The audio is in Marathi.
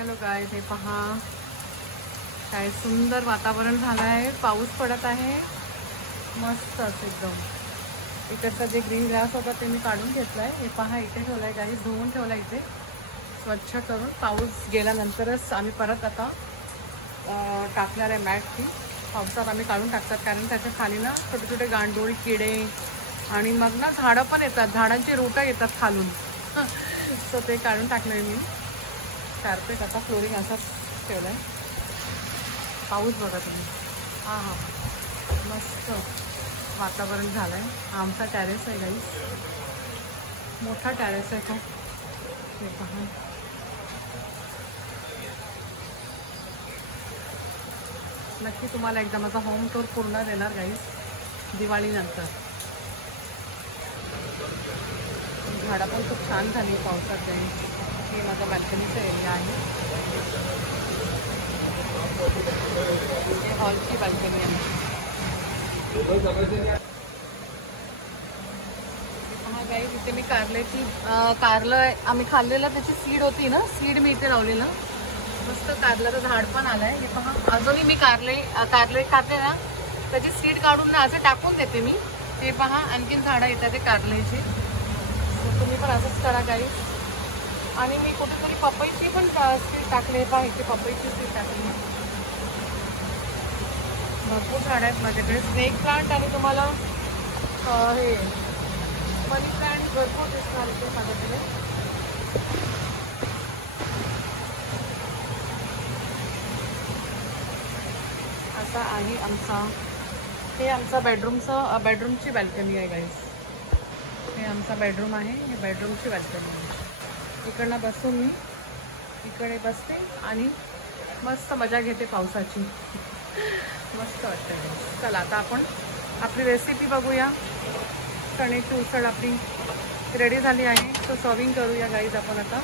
हॅलो गाईज, हे पहा काय सुंदर वातावरण झालं आहे. पाऊस पडत आहे मस्तच एकदम. इकडचा जे ग्रीन ग्रास होता ते मी काढून घेतलाय. हे पहा इथे ठेवलाय गाईज, धुवून ठेवला इथे स्वच्छ करून. पाऊस गेल्यानंतरच आम्ही परत आता टाकणार आहे मॅट. ती पावसात आम्ही काढून टाकतात कारण त्याच्या खाली ना छोटे छोटे गांडूळ किडे आणि मग ना झाडं पण येतात, झाडांची रोटं येतात खालून. तर ते काढून टाकलंय मी. कार्पेट आता फ्लोरिंग असंच ठेवलंय. पाऊस बघा तुम्ही, हा हा मस्त वातावरण झालंय. आमचा टॅरेस आहे गाईस, मोठा टॅरेस आहे तो. हे पहा नक्की तुम्हाला एकदा माझा होम टूर पूर्ण देणार गाईस दिवाळीनंतर. झाडं पण खूप छान झाली पावसात. हे माझा बाल्कनीचा एरिया आहे. हे हॉलची बाल्कनी आहे. हा गाईस, इथे मी कारलं आम्ही खाल्लेलं, त्याची सीड होती ना, सीड मी इथे लावलेलं. मस्त कारल्याचं झाड पण आलंय. हे पहा, अजूनही मी कारले खाते ना, त्याची सीड काढून ना असे टाकून देते मी. हे पहा आणखीन झाडं येतात ते कारल्याची. तुम्ही पण असंच करा गाईस. आणि मी कुठेतरी पपईची पण सीड टाकले. पहा इथे पपईची सीड टाकली. भरपूर झाडं आहेत माझ्याकडे. स्नेक प्लांट आणि तुम्हाला हे मनी प्लांट भरपूर दिसणार इथे माझ्याकडे. असा आहे आमचा, हे आमचा बेडरूमची बाल्कनी आहे गाईस. हे आमचा बेडरूम आहे. हे बेडरूमची बाल्कनी आहे. इकडनं बसून मी इकडे बसते आणि मस्त मजा घेते पावसाची. मस्त वाटतं. चला आता आपण आपली रेसिपी बघूया. चण्याची उसळ आपली रेडी झाली आहे. तो सर्विंग करूया गाईज आपण आता.